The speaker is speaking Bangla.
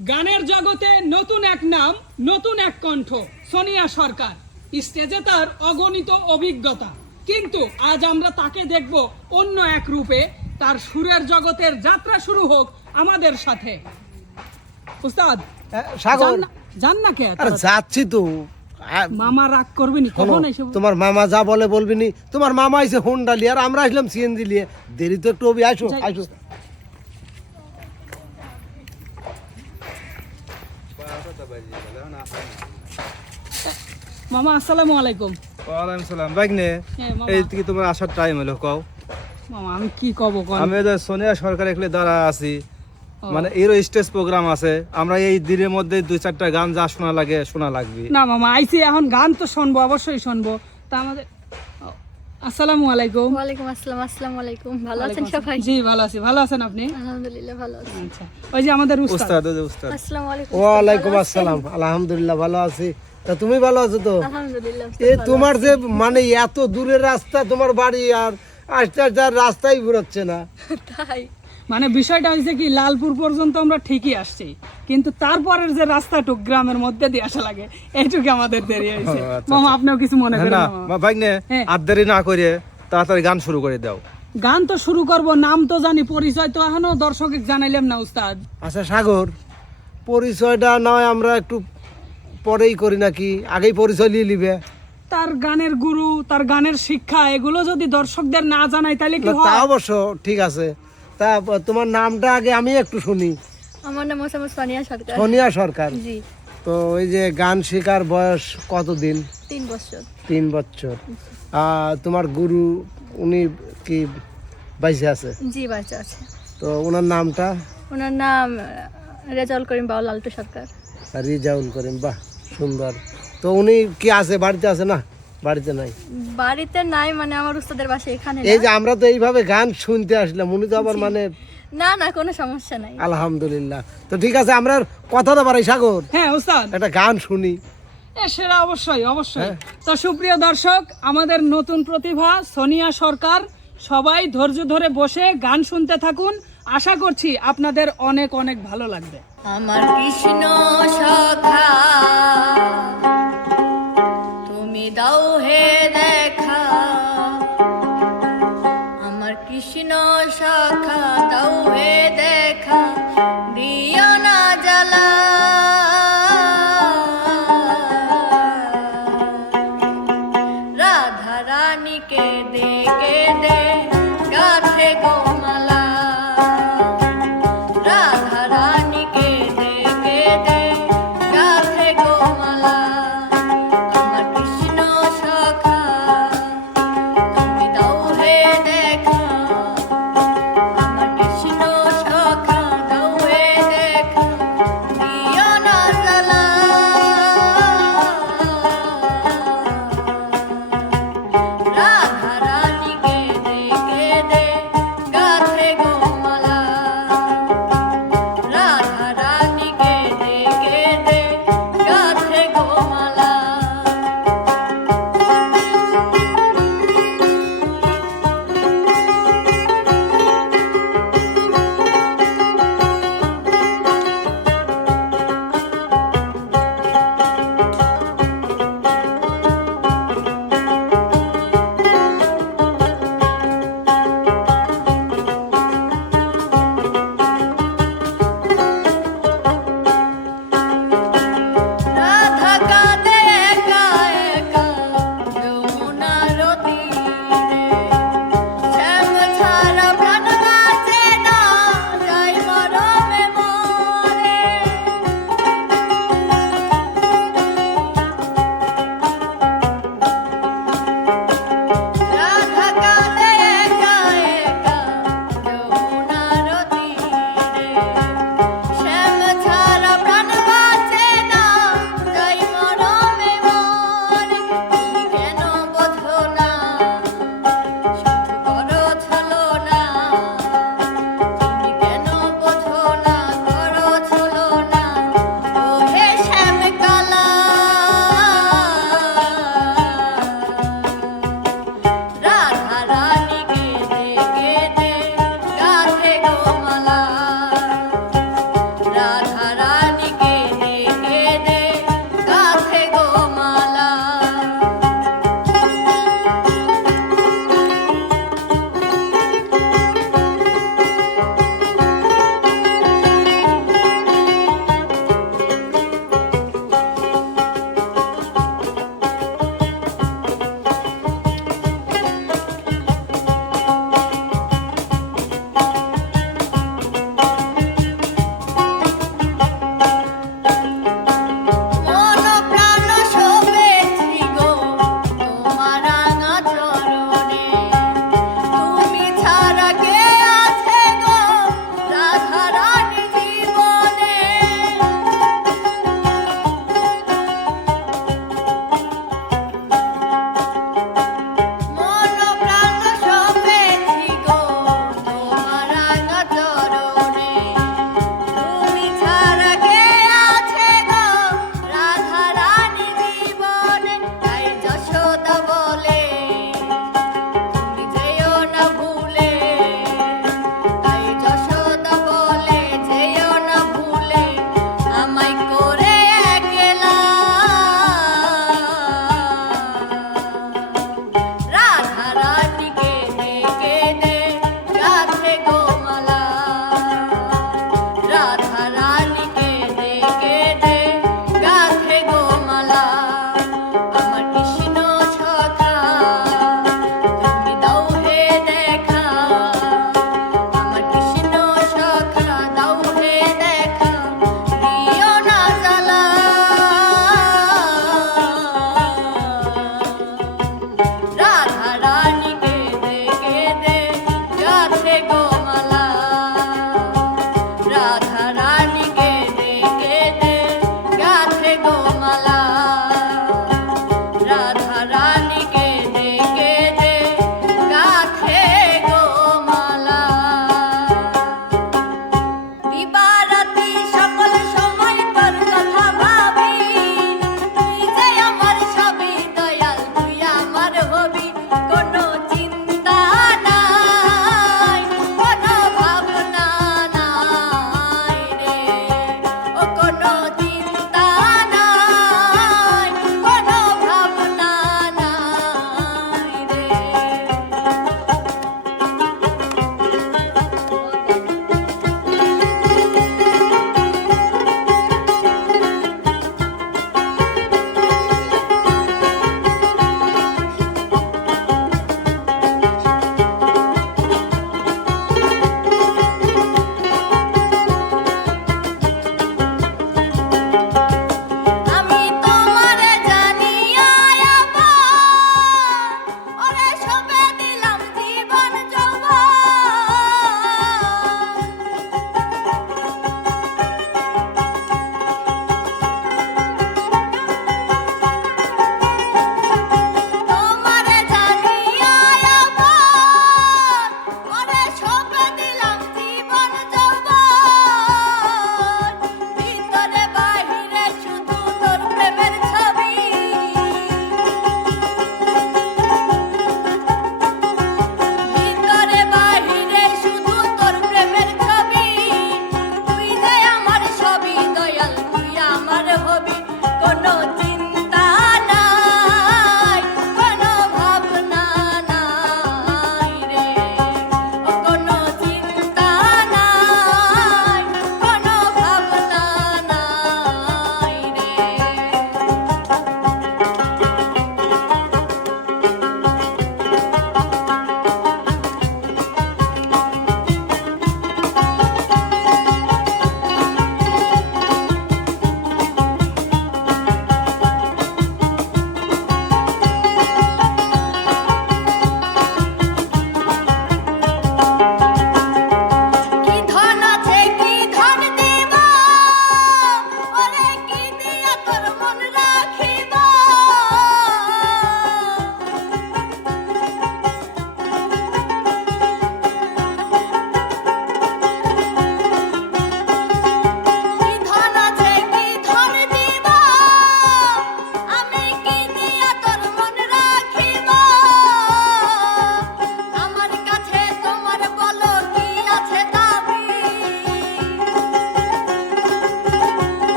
গানের জগতে নতুন এক নাম নতুন এক কণ্ঠ সোনিয়া সরকার। স্টেজে তার অগণিত অভিজ্ঞতা। কিন্তু আজ আমরা তাকে দেখব অন্য এক রূপে। তার সুরের জগতের যাত্রা শুরু হোক আমাদের সাথে। উস্তাদ সাগর। যান না- কে? আরে যাচ্ছি তো। মামা রাগ কখন এসে তোমার মামা যা বলে বলবি নি তোমার মামা আইসে হোন্ডা লিয়ে আর আমরা আসলাম সিএনজি লিয়ে। দেরি তো একটু হবে আসো আসো। মামা আসসালামু আলাইকুম। ওয়ালাইকুম সালাম। বাইকনে হ্যাঁ, এই থেকে তোমার আসার টাইম হলো কও। মামা আমি কি কব কোন? আমি ওদের সোনিয়া সরকার এখানে দাঁড়া আছি। মানে এরও স্টেজ প্রোগ্রাম আছে। আমরা এই দিনের মধ্যে দুই চারটা গান যা শোনা লাগে শোনা লাগবে। না মামা আইসি এখন গান তো শুনব অবশ্যই শুনব। তা আমাদের আসসালামু আলাইকুম। ওয়ালাইকুম আসসালাম আসসালামু আলাইকুম। ভালো আছেন সবাই? জি ভালো আছি। ভালো আছেন আপনি? আলহামদুলিল্লাহ ভালো আছি। আচ্ছা ওই যে আমাদের উস্তাদ। উস্তাদ ওই যে উস্তাদ। আসসালামু আলাইকুম আসসালাম। আলহামদুলিল্লাহ ভালো আছি। তা তুমি ভালো আছো তো? আলহামদুলিল্লাহ এ তোমার যে মানে এত দূরের রাস্তা তোমার বাড়ি আর আস্তে আস্তে আর রাস্তাই বেরোচ্ছে না। তাই। মানে বিষয়টা হয়েছে কি লালপুর পর্যন্ত আমরা ঠিকই আসছি কিন্তু তারপরের যে রাস্তাটুক গ্রামের মধ্যে দিয়ে আসা লাগে এইটুকু আমাদের দেরি হয়েছে। আচ্ছা, মামা আপনিও কিছু মনে হ্যাঁ করেন না ভাই। বাইকনে হ্যাঁ। আর দেরি না করে তাড়াতাড়ি গান শুরু করে দাও। গান তো শুরু করব নাম তো জানি পরিচয় তো এখনও দর্শক জানাইলাম না উস্তাদ। আচ্ছা সাগর পরিচয়টা নয় আমরা একটু পরেই করি নাকি? আগেই পরিচয় নিয়ে নিবে। তার গানের গুরু তার গানের শিক্ষা এগুলো যদি দর্শকদের না জানাই তাহলে কি তা হয়? অবশ্য ঠিক আছে। তা তোমার নামটা আগে আমি একটু শুনি। আমার নাম মোসাম্মদ সানিয়া সরকার। সোনিয়া সরকার। জি। তো ওই যে গান শেখার বয়স কতদিন? তিন বছর। তিন বছর। আর তোমার গুরু উনি কি বাইসে আছে? জি বাচ্চা আছে। তো ওনার নামটা? ওনার নাম আহ, রেজাউল করিম বাউল লালটু সরকার। রিজাউল করিম বাহ। সুন্দর। তো উনি কি আছে? বাড়িতে আছে না? বাড়িতে নাই? বাড়িতে নাই মানে আমার উস্তাদের বাসা এখানে এই যে আমরা তো এইভাবে গান শুনতে আসলাম উনি তো আবার মানে না না কোনো সমস্যা নাই। আলহামদুলিল্লাহ। তো ঠিক আছে আমরা আর কথাটা বাড়াই সাগর? হ্যাঁ উস্তাদ। একটা গান শুনি। এ, সেটা অবশ্যই অবশ্যই। হ্যাঁ। তো সুপ্রিয় দর্শক আমাদের নতুন প্রতিভা সোনিয়া সরকার সবাই ধৈর্য ধরে বসে গান শুনতে থাকুন। আশা করছি আপনাদের অনেক অনেক ভালো লাগবে। আমার কৃষ্ণ সখা, তুমি দাও হে দেখা। আমার কৃষ্ণ সখা, দাও হে দেখা। দিও না জ্বালা।